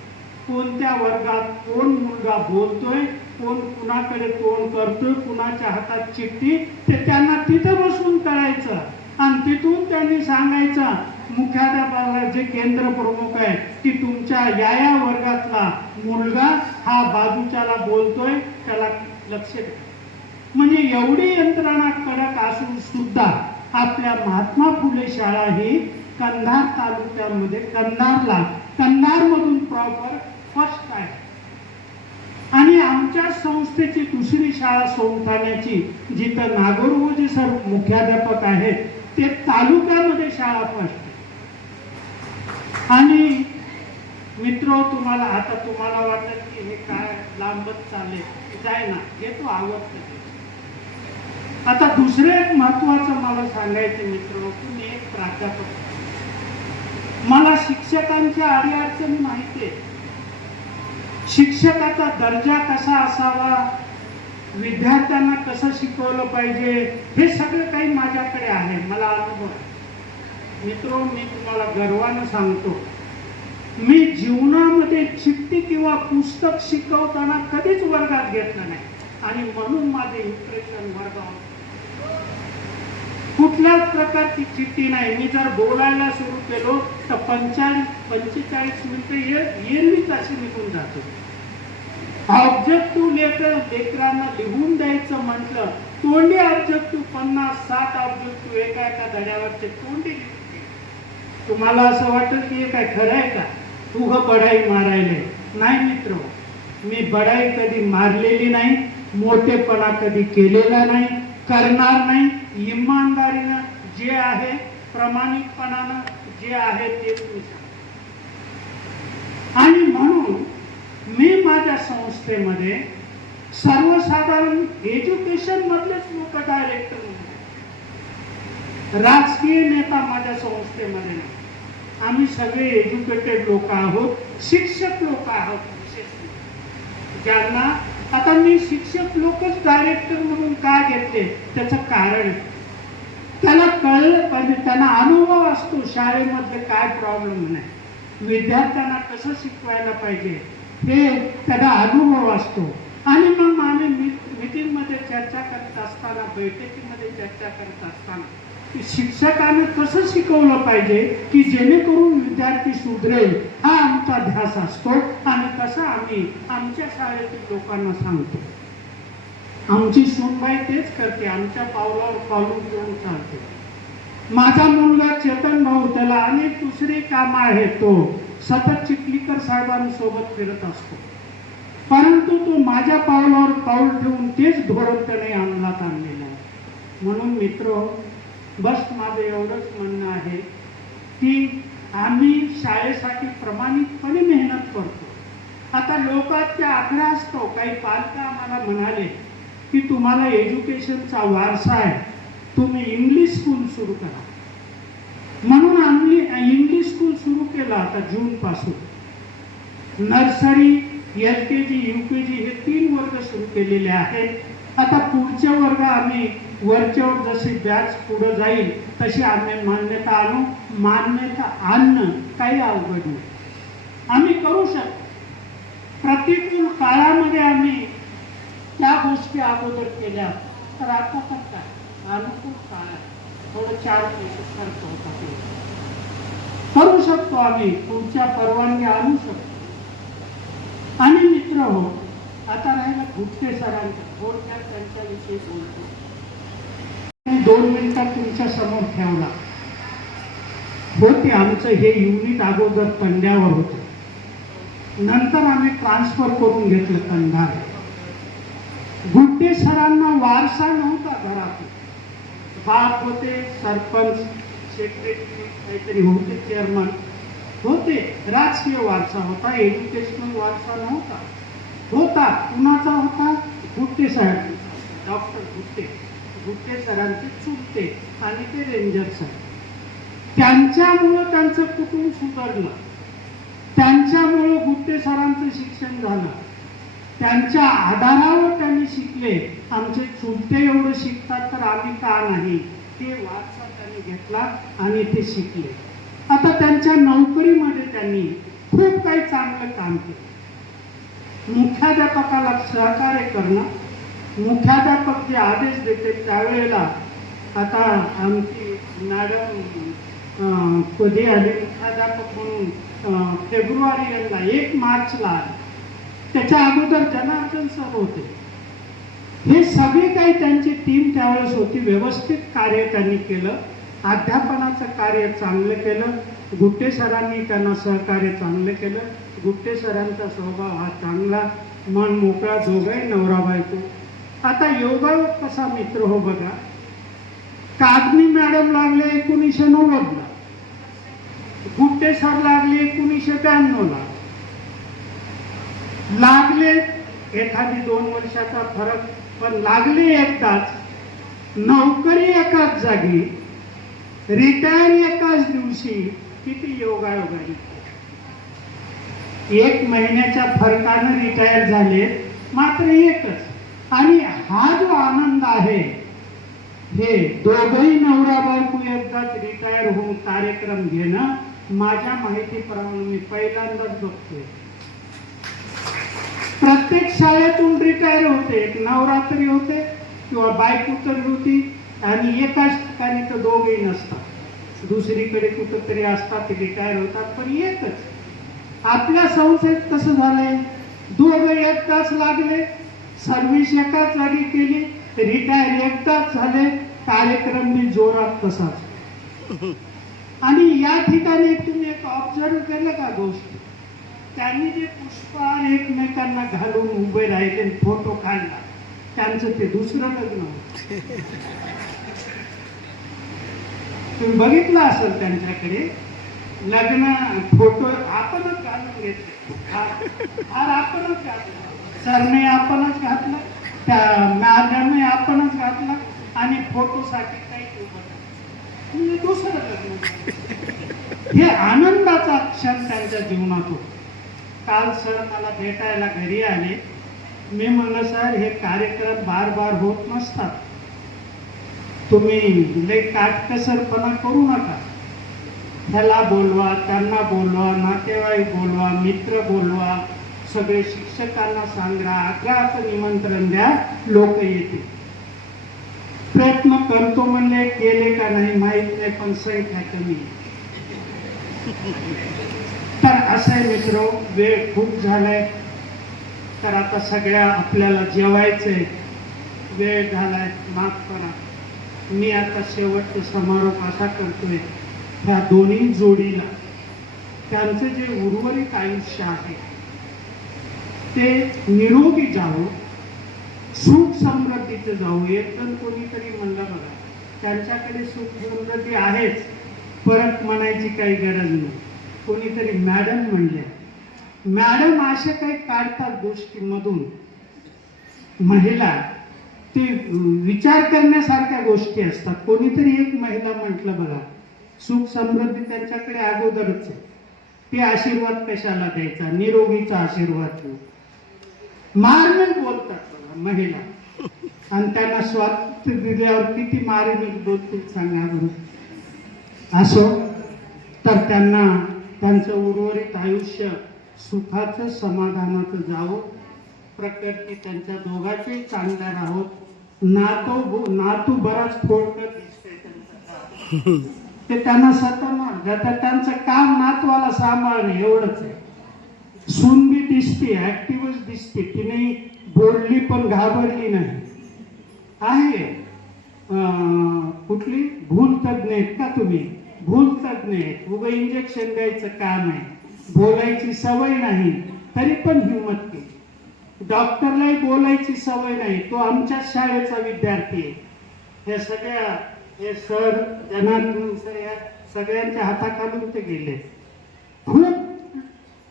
कोणत्या वर्गात कोण मुलगा बोलतोय, कोण कुणाकडे तोंड करतोय, कुणाच्या हातात चिठ्ठी, ते त्यांना तिथं बसून कळायचं आणि तिथून त्यांनी सांगायचं मुख्याध्यापकाला, जे केंद्र प्रमुख आहे, की तुमच्या या वर्गातला मुलगा हा बाजूच्याला बोलतोय, त्याला लक्ष द्या. म्हणजे एवढी यंत्रणा कडक असून सुद्धा आपल्या महात्मा फुले शाळा ही कंधार तालुक्यामध्ये कंधारमधून प्रॉपर फर्स्ट आहे. आणि आमच्या संस्थेची दुसरी शाळा सोमठाण्याची, जिथं नागोरगोजी सर मुख्याध्यापक आहेत, ते तालुक्यामध्ये शाळा फर्स्ट. आणि मित्र, तुम्हाला वाटत की हे काय लांबच चालले, जाय ना, हे तो आवडतं. आता दुसरं एक महत्वाचं मला सांगायचं मित्र, तुम्ही एक प्राध्यापक, मला शिक्षकांच्या अडीअडचणी माहिती आहे. शिक्षकाचा दर्जा कसा असावा, विद्यार्थ्यांना कसं शिकवलं पाहिजे, हे सगळं काही माझ्याकडे आहे, मला अनुभव आहे. मित्र, मी तुम्हाला गर्वानं सांगतो, मी जीवनामध्ये चिठ्ठी किंवा पुस्तक शिकवताना कधीच वर्गात घेतलं नाही आणि म्हणून माझे इम्प्रेशन वर्गावर कुठल्याच प्रकारची चिठ्ठी नाही. मी जर बोलायला सुरू केलो तर 45 मिनिटं येणीच अशी निघून जातो. ऑब्जेक्टिव्ह लेकरांना लिहून द्यायचं म्हटलं, तोंडी ऑब्जेक्टिव्ह 50-60 ऑब्जेक्टिव्ह एका धड्यावरचे तोंडी लिहून. तुम्हाला असं वाटत की हे काय खरं आहे का, तू बढाई मारायला? नाही मित्र, मी बढाई कधी मारलेली नाही, मोठेपणा कधी केलेला नाही, करणार नाही. इमानदारीनं जे आहे, प्रामाणिकपणानं जे आहे तेच मी सांगतो. आणि म्हणून मी माझ्या संस्थेमध्ये सर्वसाधारण एज्युकेशन मधलेच लोक डायरेक्टर, राजकीय नेता माझ्या संस्थेमध्ये नाही. आम्ही सगळे एज्युकेटेड लोक आहोत, शिक्षक लोक आहोत. ज्यांना आता मी शिक्षक लोकच डायरेक्टर म्हणून का घेतले, त्याचं कारण त्याला कळलं पाहिजे, त्यांना अनुभव असतो शाळेमध्ये काय प्रॉब्लेम नाही, विद्यार्थ्यांना कसं शिकवायला पाहिजे हे त्याला अनुभव असतो. आणि मग आम्ही मीटिंगमध्ये चर्चा करत असताना, बैठकीमध्ये चर्चा करत असताना शिक्षकाने कसं शिकवलं पाहिजे की जेणेकरून विद्यार्थी सुधरेल, हा आमचा ध्यास असतो. आणि तसं आम्ही आमच्या शाळेतील लोकांना सांगतो. आमची सुनबाई तेच करते, आमच्या पावलावर पाऊल घेऊन चालते. माझा मुलगा चेतन भाऊ, त्याला अनेक दुसरी कामं आहेत, तो सतत चिखलीकर साहेबांसोबत फिरत असतो, परंतु तो माझ्या पावलावर पाऊल ठेवून तेच धोरण त्याने अंमलात आणलेलं आहे. म्हणून मित्र, बस माझं एवढंच म्हणणं आहे की आम्ही शाळेसाठी प्रामाणिकपणे मेहनत करतो. आता लोकांच्या आग्रह असतो, काही पालक आम्हाला म्हणाले की तुम्हाला एज्युकेशनचा वारसा आहे, तुम्ही इंग्लिश स्कूल सुरू करा. म्हणून आम्ही इंग्लिश स्कूल सुरू केलं. आता जून पासून नर्सरी, LKG, UKG हे 3 वर्ग सुरू केलेले आहेत. आता पुढचे वर्ग आम्ही वरच्यावर जशी बॅच पुढे जाईल तशी आम्ही मान्यता आणू. मान्यता आणणं काही अवघड नाही, आम्ही करू शकतो. प्रतिकूल काळामध्ये आम्ही त्या गोष्टी अगोदर केल्या, तर आता तर काय अनुकूल काळात थोडं 4 पैसे खर्च होतात, करू शकतो आम्ही, पुढच्या परवानगी आणू शकतो. आणि मित्र हो, आता राहिला गुप्ते सरांचा, थोडक्यात त्यांच्याविषयी बोलतो. 2 मिनिटात तुमच्या समोर ठेवला होते. आमचं हे युनिट अगोदर पंड्यावर होतं, नंतर आम्ही ट्रान्सफर करून घेतलं कंधार. गुड्डे सरांना वारसा नव्हता घरात. बाप होते सरपंच, सेक्रेटरी काहीतरी होते, चेअरमन होते, राजकीय वारसा होता, एज्युकेशनल वारसा नव्हता. होता कुणाचा होता? गुड्डे साहेबांचा, डॉक्टर गुड्डे सरांचे चुलते आणि ते रेंजर सर. त्यांच्यामुळं त्यांचं कुटुंब सुधारलं, त्यांच्यामुळं गुड्डे सरांचं शिक्षण झालं, त्यांच्या आधारावर त्यांनी शिकले. आमचे चुलते एवढं शिकतात तर आम्ही का नाही, ते वारसा त्यांनी घेतला आणि ते शिकले. आता त्यांच्या नोकरीमध्ये त्यांनी खूप काही चांगलं काम केलं. मुख्याध्यापकाला सहकार्य करणं, मुख्याध्यापक जे आदेश देते त्यावेळेला, आता आमची मॅडम कधी आली मुख्याध्यापक म्हणून फेब्रुवारी 1 मार्चला आले, त्याच्या अगोदर जनार्दन सर होते. हे सगळे काही त्यांची टीम त्यावेळेस होती. व्यवस्थित कार्य त्यांनी केलं, अध्यापनाचं कार्य चांगलं केलं. गुट्टे सरांनी त्यांना सहकार्य चांगलं केलं. गुट्टे सरांचा स्वभाव हा चांगला, मन मोकळा, दोघंही नवरा बायको. आता योगायोग कसा मित्र हो बघा, कागनी मॅडम लागले 1990ला, गुट्टे सर लागले 1992ला. लागले एखादी 2 वर्षाचा फरक, पण लागले एकदाच. नोकरी एकाच जागी, रिटायर एकाच दिवशी. किती योगायोग आहे. 1 महिन्याच्या फरकानं रिटायर झाले, मात्र एकच. आणि हा जो आनंद आहे, हे दोघही नवरा बायको एकदाच रिटायर होऊन कार्यक्रम घेणं माझ्या माहितीप्रमाणे मी पहिल्यांदाच बघतोय. प्रत्येक शाळेतून रिटायर होते, एक नवरात्री होते किंवा बायको तरी होती, आणि एकाच ठिकाणी तर दोघेही नसतात, दुसरीकडे कुठंतरी असतात, रिटायर होतात, पण एकच. आपल्या संस्थेत कसं झालंय, दोघं एकदाच लागले, सर्व्हिस एकाच जागी केली, रिटायर एकदाच झाले, कार्यक्रम बी जोरात तसाच. आणि या ठिकाणी तुम्ही एक ऑब्झर्व केलं का गोष्ट, त्यांनी जे पुष्पहार एकमेकांना घालून उभे राहिले, फोटो काढला, त्यांचं ते दुसरं लग्न होतं. तुम्ही बघितलं असेल त्यांच्याकडे लग्न फोटो आपणच घालून घेतले, हार आपणच घातला, सरने आपणच घातला, त्या मॅडमने आपणच घातला, आणि फोटोसाठी काही म्हणजे दुसरं लग्न. हे आनंदाचा क्षण त्यांच्या जीवनात होता. काल सर मला भेटायला घरी आले. मी म्हणलं सर, हे कार्यक्रम बार बार होत नसतात, तुम्ही लय काटकसरपणा करू नका. ह्याला बोलवा, त्यांना बोलवा, नातेवाईक बोलवा, मित्र बोलवा, सगळे शिक्षकांना सांगा, आग्रहाचं निमंत्रण द्या, लोक येतील. प्रयत्न करतो म्हणले, केले का नाही माहित नाही, पण संख्या कमी. तर असं आहे मित्र, वेळ खूप झालाय, तर आता सगळ्या आपल्याला जेवायचंय, वेळ झालाय, माफ करा. मी आता शेवटचा समारोप असा करतोय, ह्या दोन्ही जोडीला त्यांचं जे उर्वरित आयुष्य आहे ते निरोगी जावं, सुख समृद्धीचं जाऊ. एकदम कोणीतरी म्हणलं बघा, त्यांच्याकडे सुख समृद्धी आहेच, परत म्हणायची काही गरज नाही. कोणीतरी मॅडम म्हणले, मॅडम अशा काही काढतात गोष्टींमधून महिला, ते विचार करण्यासारख्या गोष्टी असतात. कोणीतरी एक महिला म्हटलं बघा, सुख समृद्धी त्यांच्याकडे अगोदरच आहे, ते आशीर्वाद कशाला द्यायचा, निरोगीचा आशीर्वाद. मारमेल बोलतात बघा महिला, आणि त्यांना स्वातंत्र्य दिल्यावर किती मार्मिक बोलतील सांगा बरं. असो तर त्यांना त्यांचं उर्वरित आयुष्य सुखाचं समाधानाचं जावं. प्रकृती त्यांच्या दोघांची चांगल्या राहोत. नातू बराच फोडणं दिसतंय त्यांचं. ते त्यांना सतत त्यांचं काम नातवाला सांभाळणे एवढंच आहे. सून बी दिसते, ऍक्टिव्हच दिसते, तिने बोलली पण घाबरली नाही आहे. कुठली भूल तज्ञ आहेत का तुम्ही? भूल तज्ञ आहेत. उभं इंजेक्शन द्यायचं काम आहे, बोलायची सवय नाही तरी पण हिंमत केली. डॉक्टरलाही बोलायची सवय नाही, तो आमच्या शाळेचा विद्यार्थी आहे. हे सगळ्या हे सर जनार्दन सर या सगळ्यांच्या हाताखालून ते गेले. खूप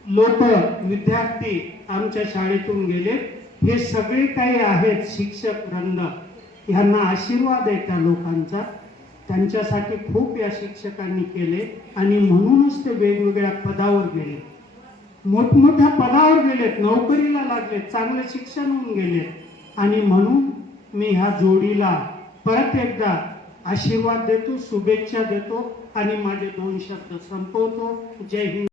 लोक विद्यार्थी आमच्या शाळेतून गेले. हे सगळे काही आहेत शिक्षक वृंद, ह्यांना आशीर्वाद आहे त्या लोकांचा. त्यांच्यासाठी खूप या शिक्षकांनी केले आणि म्हणूनच ते वेगवेगळ्या पदावर गेले, मोठमोठ्या पदावर गेलेत, नोकरीला लागलेत, चांगले शिक्षण होऊन गेलेत. आणि म्हणून मी ह्या जोडीला परत एकदा आशीर्वाद देतो, शुभेच्छा देतो आणि माझे 2 शब्द संपवतो. जय हिंद.